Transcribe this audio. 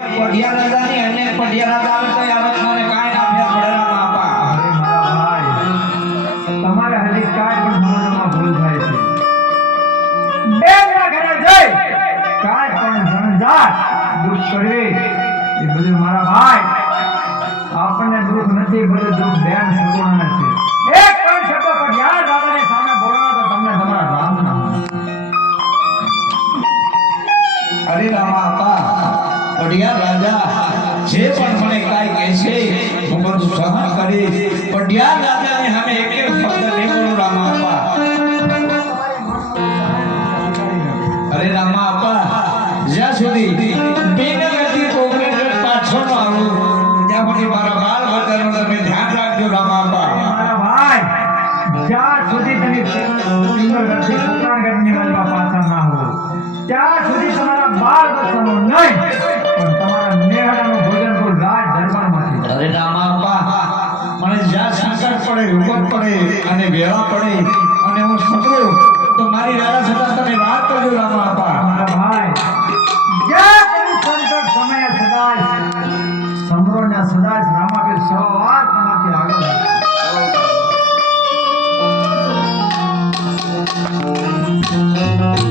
પઢિયા રાજાની અને પઢિયા રાજા આવે તો આવત મારે કાઈ ના ફેર પડેલા બાપા. અરે મારા ભાઈ, તમારે હજી કાંઈ પણ સમજવામાં ભૂલ થાય છે. બેનના ઘરે જઈ કાંઈ પણ જણઝાટ દુઃખ કરવી એ બધું મારા ભાઈ આપણને દુઃખ નથી, બધું દુઃખ બેન સગુણાને છે. એક પણ શબ્દ પઢિયા રાજાની સામે બોલવાનો તો તમને તમારા રામના અરે રામા આપા, પઢિયા રાજા જે પણ મને કાઈ કહેશે હું બધું સહન કરીશ. પઢિયા રાજાને અમે એક એક શબ્દ નહીં બોલું રામા આપા. અરે રામા આપા, જ્યાં સુધી બેનગતિ કોકરેટ પાછો ન આવું ત્યાં સુધી મારા બાળ બચ્ચાનું તમે ધ્યાન રાખજો રામા આપા. મારા ભાઈ, જ્યાં સુધી તમે સિંગલગઢથી કોકરાણગઢની વનમાં પાછા ના હો ત્યાં સુધી તમારા બાળ બચ્ચાનો નહીં પણ તમારા નેહડાનું ભોજન તો રાજ દરબારમાંથી. અરે રામા આપા, મને જ્યાં સંકટ પડે, વિપત પડે અને વેળા પડે અને હું સકળું તો મારી વેળા છતાં તમે વાત કરજો રામા આપા. મારા ભાઈ